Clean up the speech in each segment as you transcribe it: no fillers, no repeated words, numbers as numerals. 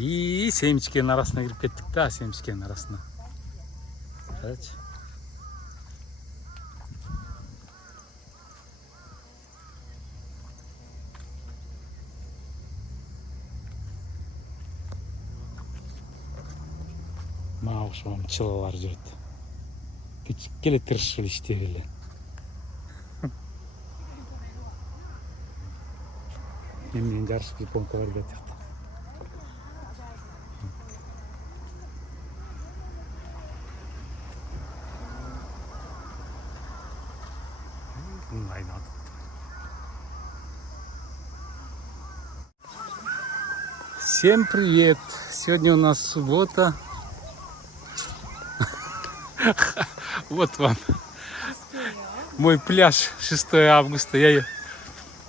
И семечкенин арасына кирип кеттик да, семечкенин арасына. Карачы. Мага окшогон чылалар жүрөт. Кичике эле тырышып иштеп эле. Мен жарышып японка бар деп жатты. Всем привет! Сегодня у нас суббота. Вот вам мой пляж 6 августа.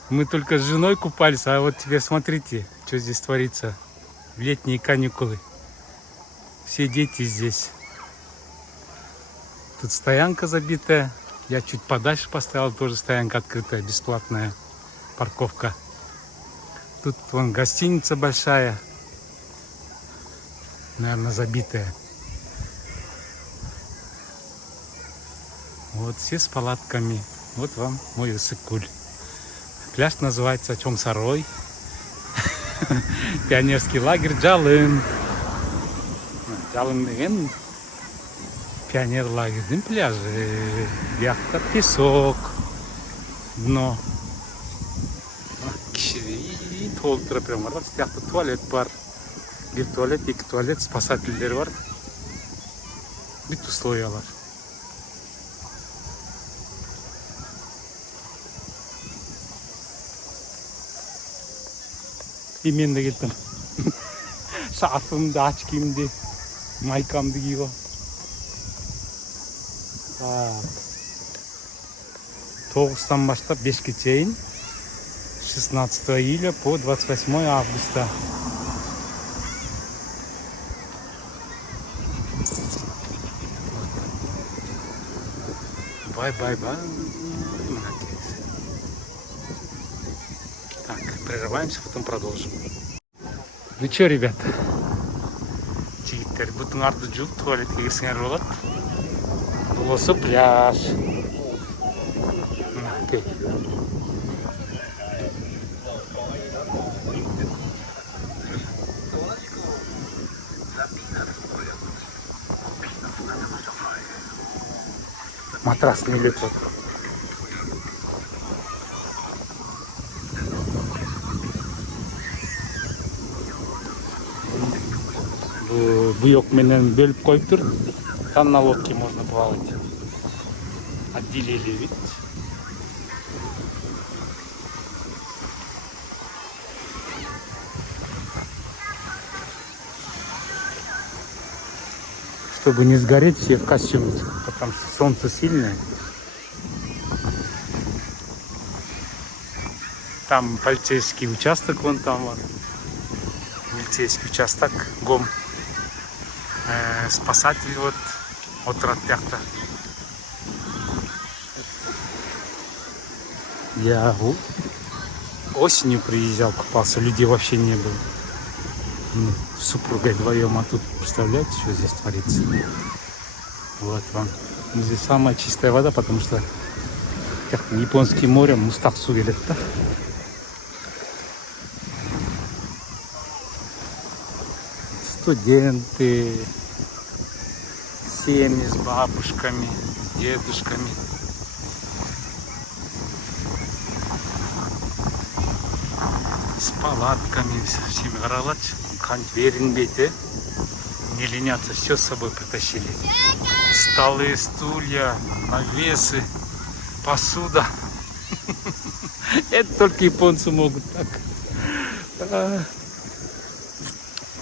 Мы только с женой купались, а вот теперь смотрите, что здесь творится. Летние каникулы. Все дети здесь. Тут стоянка забитая. Я чуть подальше поставил, тоже стоянка открытая, бесплатная парковка. Тут вон гостиница большая, наверное, забитая. Вот все с палатками. Вот вам мой Иссык-Куль. Пляж называется Чоңсарой. Пионерский лагерь Жалын. Жалын деген пионер лагерьдің пляжы. Бияқта песок, дно. Кіші толтырып прям бар. Бияқта туалет бар. Bir tuvalet, iki tuvalet, спасательдер бар. Бүт условиялар. И мен де келдім. Шарфымды, очкимді, майкамды киіп алып. 9-тан баштап 5-ке чейин, 16 июля по 28 августа. Бай-бай-бай. Так, прерываемся, потом продолжим. Ну что, ребята? Жигиттер, бутун арды жууп туалетке кирсеңер болот. Бул болсо пляж. Окей. Матрас не летит. Буйок менен бөлүп коюптур. Там на лодке можно плавать. Отделили вид. Чтобы не сгореть, все в костюме, потому что солнце сильное. Там полицейский участок, вон там вот. Полицейский участок, ГОМ. Спасатель вот от яхта. Я осенью приезжал, купался, людей вообще не было. С супругой вдвоем, а тут представляете, что здесь творится? Вот вам. Здесь самая чистая вода, потому что японским морем мустак сугелет, да? Студенты, семьи с бабушками, дедушками. С палатками, со всеми горалач. Веренбейте, не ленятся, все с собой притащили. Столы, стулья, навесы, посуда. Это только японцы могут так.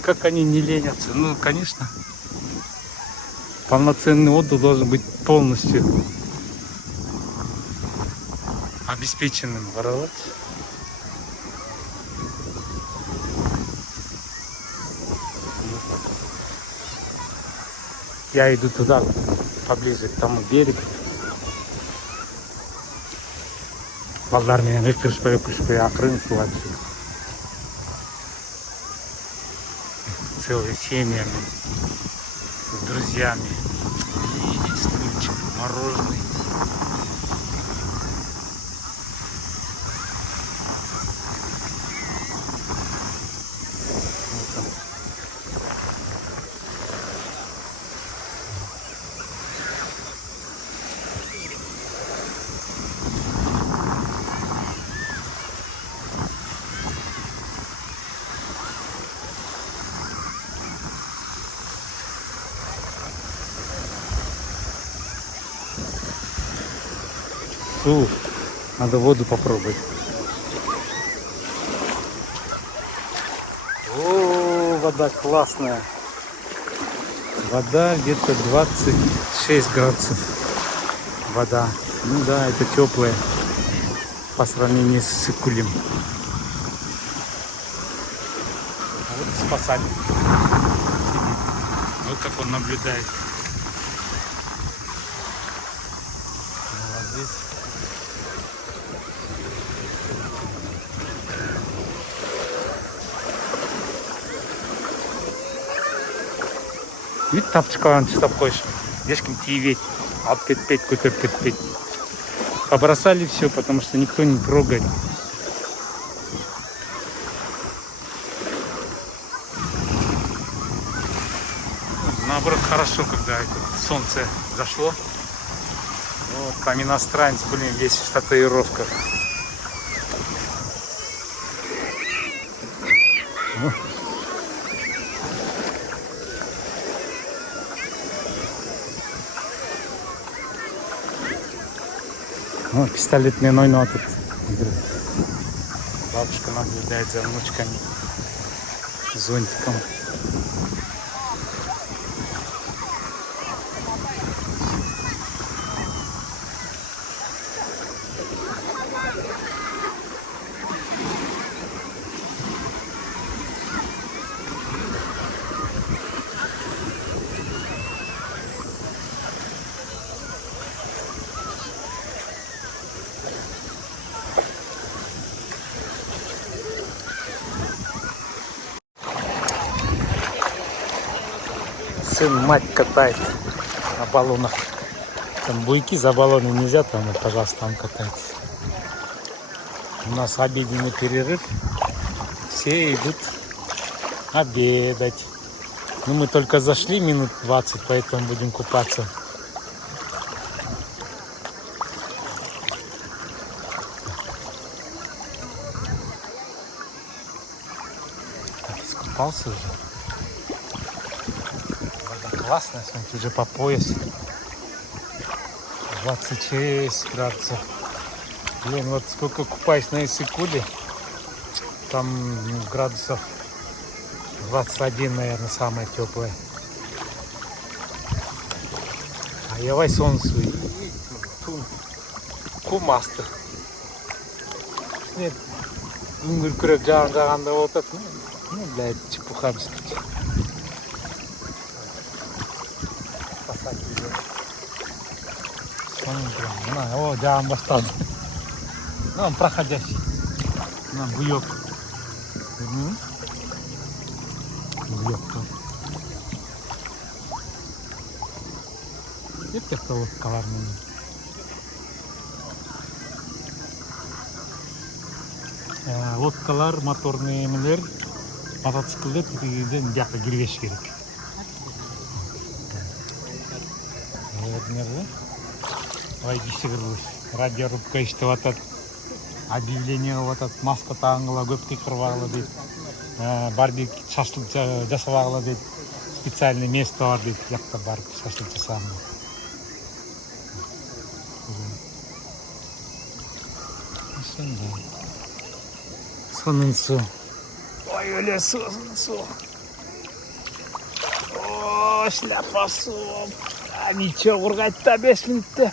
Как они не ленятся? Ну, конечно. Полноценный отдых должен быть полностью обеспеченным. Горалач. Я иду туда, поближе к тому берегу. Балдар менен өткөрүшпөй акырын суга түшүп. целой семьями, с друзьями. И стульчик, мороженый. Вот он. Фу, надо воду попробовать. О, вода классная. Вода где-то 26 градусов. Вода. Ну да, это теплая по сравнению с Сыкулем. А вот спасатель сидит. Вот как он наблюдает. Молодец. Вид тапчыкаларын чистап қойшы. Ешкім тиебейді. Алып кетпейді, көтеріп кетпейді. Побросали все, потому что никто не трогает. Наоборот, хорошо, когда солнце зашло. Вот там иностранец, блин, весь в татуировках. Ну, пистолетмен ойнап отыр. Бабушка наблюдает за внучками с зонтиком. Сын мать катает на баллонах. Там буйки за баллоны нельзя, там, вот, пожалуйста, там катается. У нас обеденный перерыв. Все идут обедать. Ну, мы только зашли минут 20, поэтому будем купаться. Так, искупался уже. Классно, смотрите, уже по пояс. 26 градусов. Блин, вот сколько купаюсь на Иссык-Куле, там градусов 21, наверное, самое теплое. А я вай солнцу кумасты. Нет, күрек жағында отыр. Ну, блядь, чепуха бескать. О, жағын бастады. Ну, проходящий. На, буек. Буек там. Это кто вот коварный. Лодкалар, моторный емелер, мотоциклдер тегіден жаққа келгеш керек. Ой, кешігіріліш. Радиорубка естіп атат. Объявление атат. Маска тағыңғыла, көпке қырбағыла дейді. Барбек шашлық жасабағыла дейді. Специальный место бар дейді. Жақта барып шашлық жасағыла. Соның су. Ой, өле су, су. О, шляпа су. Ничего, ургать-то 5 минут-то.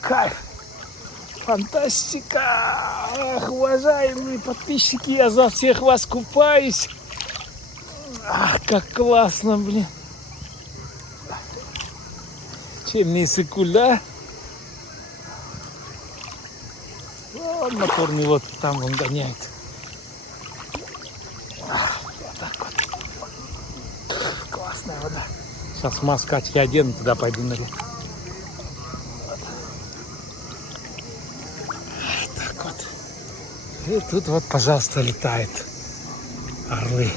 Кайф! Фантастика! Ах, уважаемые подписчики, я за всех вас купаюсь. Ах, как классно, блин. Чем не Иссык-Куль, да? Вон моторный лодки, там он гоняет. Вот так вот. вода. Сейчас маску очки одену, туда пойду на реку. Вот. Так вот. И тут вот, пожалуйста, летают орлы.